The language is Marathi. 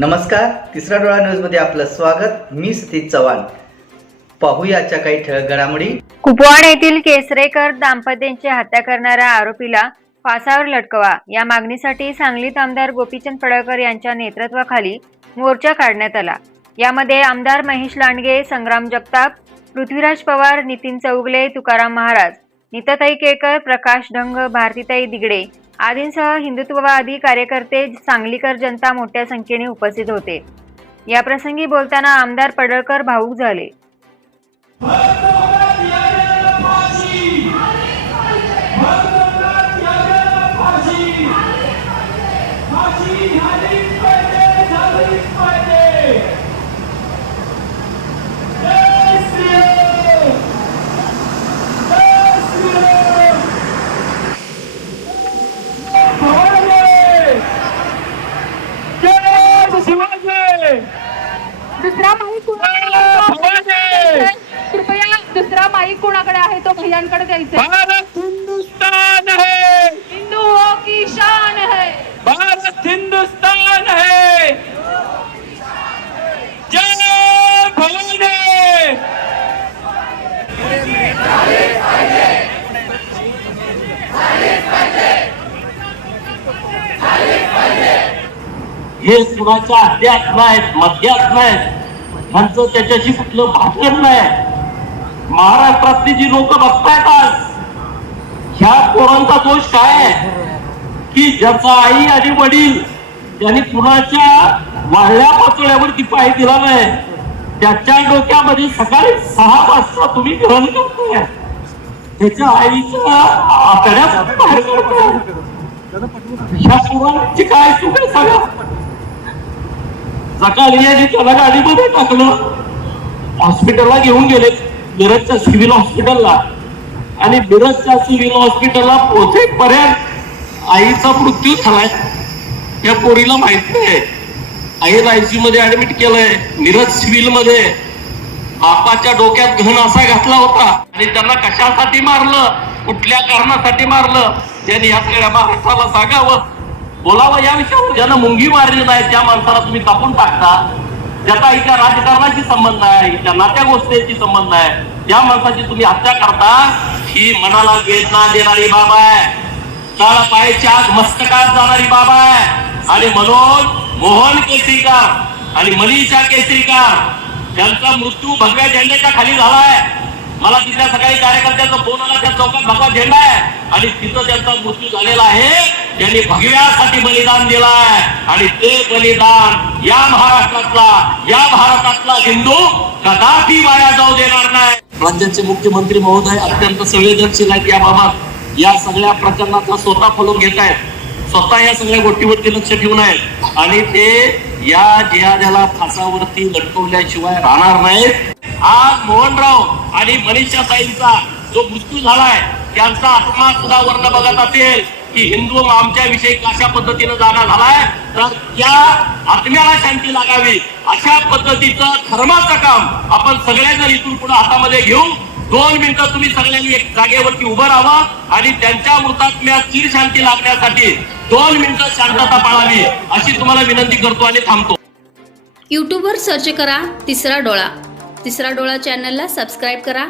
नमस्कार, तिसरा डोळा न्यूज मध्ये आपलं स्वागत। मी सतीश चव्हाण। पाहूयाच्या काही ठळक घडामोडी। कुपवाड येथील केसरेकर दाम्पत्याची हत्या करणाऱ्या आरोपीला फासावर लटकवा या मागणीसाठी सांगलीत आमदार गोपीचंद पडळकर यांच्या नेतृत्वाखाली मोर्चा काढण्यात आला। यामध्ये आमदार महेश लांडगे, संग्राम जगताप, पृथ्वीराज पवार, नितीन चौगले, तुकाराम महाराज, नीताताई केळकर, प्रकाश ढंग, भारतीताई दिगडे आदींसह हिंदुत्ववादी कार्यकर्ते, सांगलीकर जनता मोठ्या संख्येने उपस्थित होते। या प्रसंगी बोलताना आमदार पडळकर भावुक झाले। दुसरा माईक कृपया दुसरा माईक कोणाकडे आहे तो भैयांकडे द्यायचा। भारत हिंदुस्तान है, हिंदुओं की शान है, भारत हिंदुस्तान है, जय भवानी। हे कुणाच्या अध्यात्म आहेत, मध्यात्म आहेत, ह्यांचं त्याच्याशी कुठलं भाषण नाही। महाराष्ट्रातली जी लोक बघतायत आज, ह्या पोरांचा दोष काय आहे की ज्याचा आई आणि वडील त्यांनी कुणाच्या वाढल्या पातळ्यावरती पाय दिला नाही, त्याच्या डोक्यामध्ये सकाळी 6 वाजता तुम्ही ग्रहण करताय, त्याच्या आईच्या आतड्यात बाहेर करताय। ह्या पोरांची काय चूक आहे सगळं? सकाळी यांनी त्याला गाडीमध्ये टाकलं, हॉस्पिटलला घेऊन गेले, मिरजच्या सिव्हिल हॉस्पिटलला, आणि मिरजच्या सिव्हिल हॉस्पिटलला पोहोचेपर्यंत आईचा मृत्यू झालाय। त्या पोरीला माहित नाही, आईला आयसीयू मध्ये ऍडमिट केलंय मिरज सिव्हिल मध्ये। बापाच्या डोक्यात घण असा घातला होता, आणि त्यांना कशासाठी मारलं, कुठल्या कारणासाठी मारलं, त्यांनी या सगळ्या महाराष्ट्राला सांगावं, बोलावं। या विषयावर ज्यानं मुंगी मारली नाही त्या माणसाला तुम्ही कापून टाकता, ज्याचा इथल्या राजकारणाशी संबंध नाही, इथल्या नात्या गोष्टीशी संबंध नाही, त्या माणसाची तुम्ही हत्या करता। ही मनाला वेदना देणारी बाब आहे, काळा पायाच्या आत मस्तकात जाणारी बाब आहे। आणि म्हणून मोहन केसरीकर आणि मनीषा केसरीकर त्यांचा मृत्यू भगव्या झेंड्याच्या खाली झालाय। मला तिथल्या सकाळी कार्यकर्त्यांचा फोन आला, त्या चौकात भगवा झेंडा आहे आणि तिथं त्यांचा मृत्यू झालेला आहे। त्यांनी भगव्यासाठी बलिदान दिलाय, आणि ते बलिदान या महाराष्ट्रातला, या भारतातला हिंदू कदापि वाया जाऊ देणार नाही। राज्याचे मुख्यमंत्री महोदय अत्यंत संवेदनशील आहेत याबाबत। या सगळ्या प्रकरणाचा स्वतः फॉलो घेत आहेत, स्वतः या सगळ्या गोष्टीवरती लक्ष ठेवून आहेत, आणि ते या जिहाद्याला फासावरती लटकवल्याशिवाय राहणार नाहीत। आज मोहनराव आणि मनीषा ताईंचा जो मृत्यू झालाय, त्यांचा आत्मा सुद्धा वर्ण बघत असेल की हिंदू आमच्या विषयी कशा पद्धतीने जागा झालाय, तर त्या आत्म्याला शांती लागावी अशा पद्धतीचं धर्माचं काम आपण सगळ्यांना इथून पुढे हातामध्ये घेऊन 2 मिनिटं तुम्ही सगळ्यांनी एक जागेवरती उभं राहावं, आणि त्यांच्या मृतात्म्यात चिर शांती लागण्यासाठी 2 मिनिटं शांतता पाळावी अशी तुम्हाला विनंती करतो आणि थांबतो। यूट्यूबवर सर्च करा तिसरा डोळा। तिसरा डोळा चॅनलला सबस्क्राईब करा